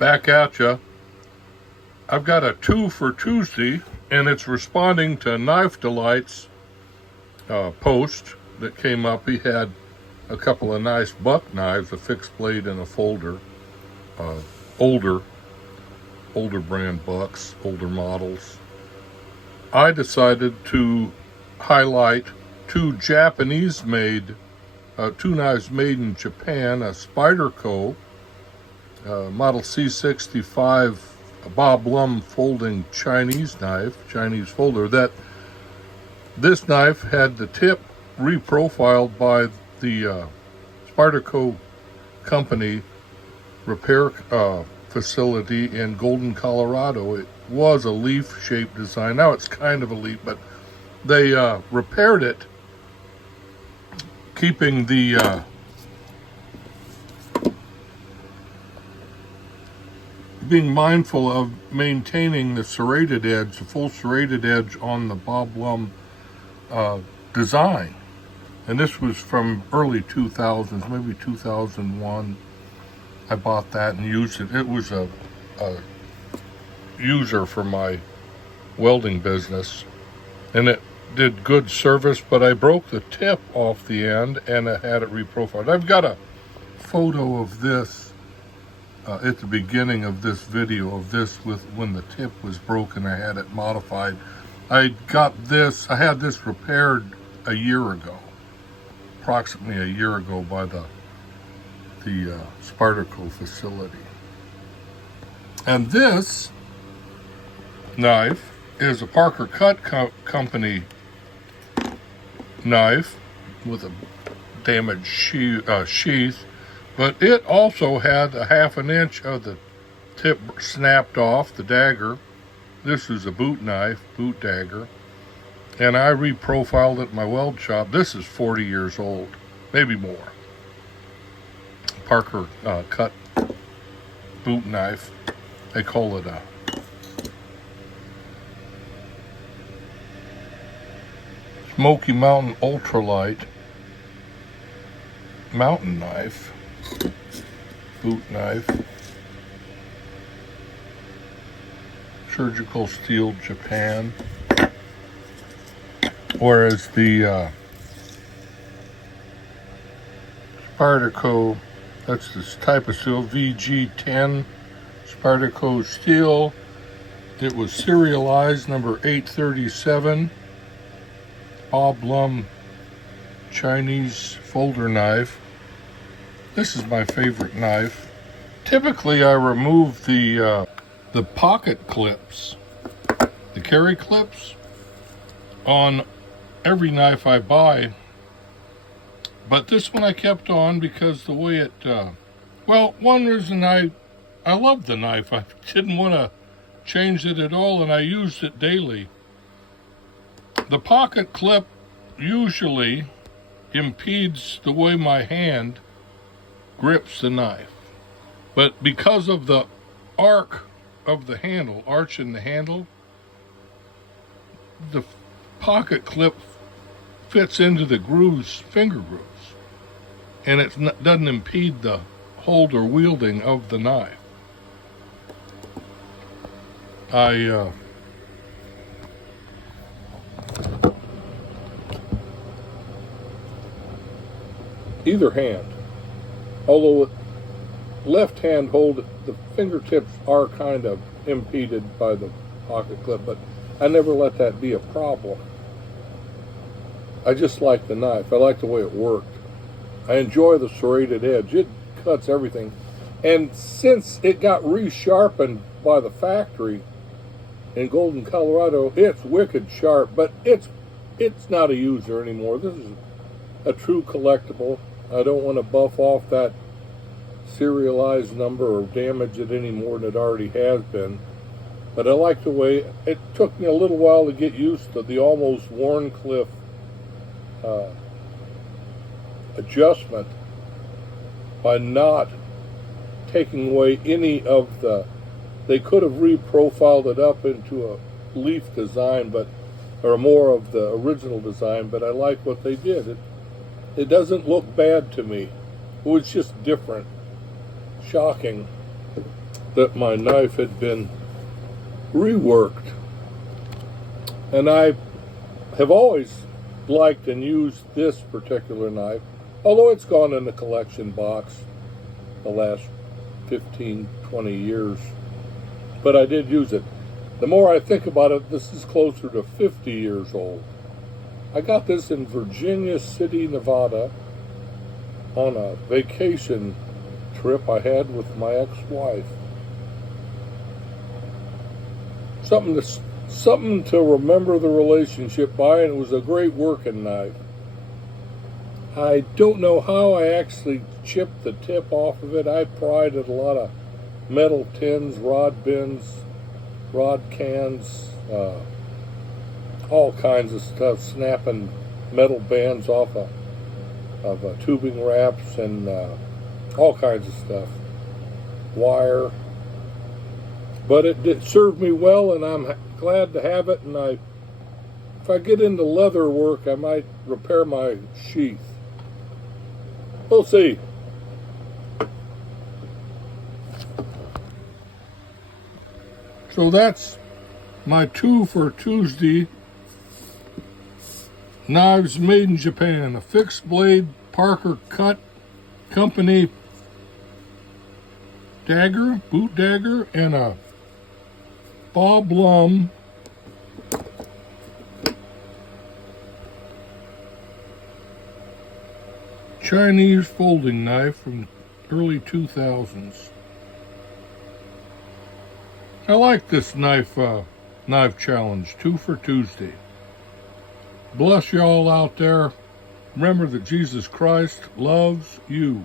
Back at ya. I've got a 2 for Tuesday, and it's responding to Knife Delight's post that came up. He had a couple of nice buck knives, a fixed blade and a folder, older brand bucks, older models. I decided to highlight two Japanese made, two knives made in Japan, a Spyderco model C65 Bob Lum folding Chinese folder. That this knife had the tip reprofiled by the Spyderco Company repair facility in Golden, Colorado. It was a leaf-shaped design. Now it's kind of a leaf, but they repaired it, keeping the being mindful of maintaining the serrated edge, the full serrated edge on the Bob Lum design. And this was from early 2000s, maybe 2001. I bought that and used it. It was a user for my welding business, and it did good service, but I broke the tip off the end and I had it reprofiled. I've got a photo of this at the beginning of this video of this with when the tip was broken. I had it modified. I had this repaired a year ago, approximately a year ago, by the Spyderco facility. And this knife is a Parker Company knife with a damaged sheath, but it also had a 1/2 inch of the tip snapped off, the dagger. This is a boot knife, boot dagger, and I reprofiled it in my weld shop. This is 40 years old, maybe more. Parker cut boot knife. They call it a Smoky Mountain Ultralight mountain knife, boot knife, surgical steel, Japan. Whereas the Spyderco, that's this type of steel, VG10 Spyderco steel. It was serialized number 837, Bob Lum Chinese folder knife. This is my favorite knife. Typically I remove the pocket clips, the carry clips, on every knife I buy. But this one I kept on because the way it, well, one reason I love the knife. I didn't want to change it at all, and I used it daily. The pocket clip usually impedes the way my hand grips the knife. But because of the arc of the handle, arch in the handle, the pocket clip fits into the grooves, finger grooves, and it doesn't impede the hold or wielding of the knife. Either hand, although left hand hold, the fingertips are kind of impeded by the pocket clip, but I never let that be a problem. I just like the knife. I like the way it worked. I enjoy the serrated edge. It cuts everything. And since it got resharpened by the factory in Golden, Colorado, it's wicked sharp, but it's not a user anymore. This is a true collectible. I don't want to buff off that serialized number or damage it any more than it already has been. But I like the way it took me a little while to get used to the almost Warncliffe adjustment by not taking away any of the, they could have reprofiled it up into a leaf design, or more of the original design, but I like what they did. It doesn't look bad to me. It was just different, shocking. that my knife had been reworked. And I have always liked and used this particular knife, although it's gone in the collection box the last 15, 20 years. But I did use it. The more I think about it, this is closer to 50 years old. I got this in Virginia City, Nevada, on a vacation trip I had with my ex-wife. Something to remember the relationship by, and it was a great working knife. I don't know how I actually chipped the tip off of it. I pried at a lot of metal tins, rod bins, rod cans, all kinds of stuff, snapping metal bands off of tubing wraps and all kinds of stuff, wire. But it did serve me well, and I'm glad to have it. And if I get into leather work, I might repair my sheath. We'll see. So that's my 2 for Tuesday. Knives made in Japan. A fixed blade Parker Company dagger, boot dagger, and a Bob Lum Chinese folding knife from early 2000s. I like this knife challenge, 2 for Tuesday. Bless y'all out there. Remember that Jesus Christ loves you.